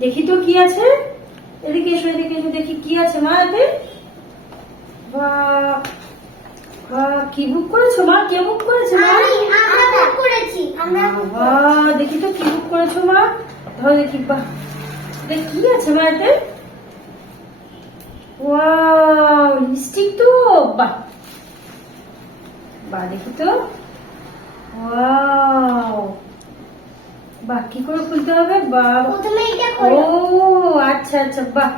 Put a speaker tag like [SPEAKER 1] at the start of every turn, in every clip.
[SPEAKER 1] দেখি তো কি আছে। এদিকে এসো এদিকে এসো দেখি কি আছে মা এতে কি বুক করেছ মা? কে বুক করেছে মা?
[SPEAKER 2] আমরা বুক করেছি। আমরা
[SPEAKER 1] দেখি তো কি বুক করেছ মা? ধরো দেখি বাহ। কি আছে মা এতে ওয়াও লিপস্টিক তো বাহ। বাহ দেখি তো। ওয়াও। বাহ কি করে খুলতে হবে? বাহ।
[SPEAKER 2] প্রথমে এটা
[SPEAKER 1] ও আচ্ছা আচ্ছা বাহ।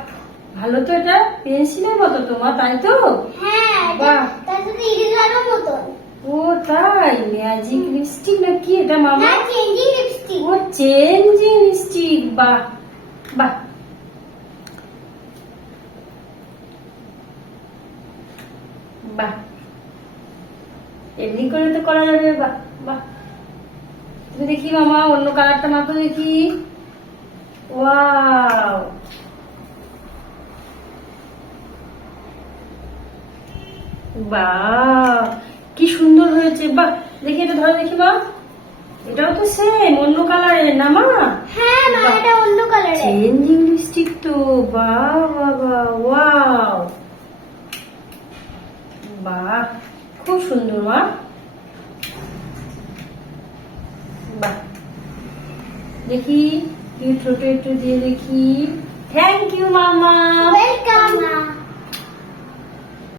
[SPEAKER 1] ভালো তো এটা পেন্সিলের মতো তোমার তাই তো?
[SPEAKER 2] হ্যাঁ
[SPEAKER 1] বাহ।
[SPEAKER 2] তার সাথে ইরেজারও মতন।
[SPEAKER 1] ও তাই? ম্যাজিক লিপস্টিক না কি এটা মামা?
[SPEAKER 2] না চেঞ্জিং লিপস্টিক
[SPEAKER 1] ও চেঞ্জিং লিপস্টিক বাহ বাহ। বাহ। এমনি করে তো করা যাবে বাহ বাহ। দেখি মামা অন্য কালারটা মাপো দেখি। ওয়াও। বাহ কি সুন্দর হয়েছে। বাহ দেখি এটা ধরো দেখি মা। এটাও তো সেম অন্য কালারের না মা?
[SPEAKER 2] হ্যাঁ মা এটা অন্য কালারের।
[SPEAKER 1] চেঞ্জিং লিপস্টিক তো। বাহ বাবা ওয়াও। বাহ খুব সুন্দর মা। দেখি ছোট একটু দিয়ে দেখি। থ্যাংক ইউ মামা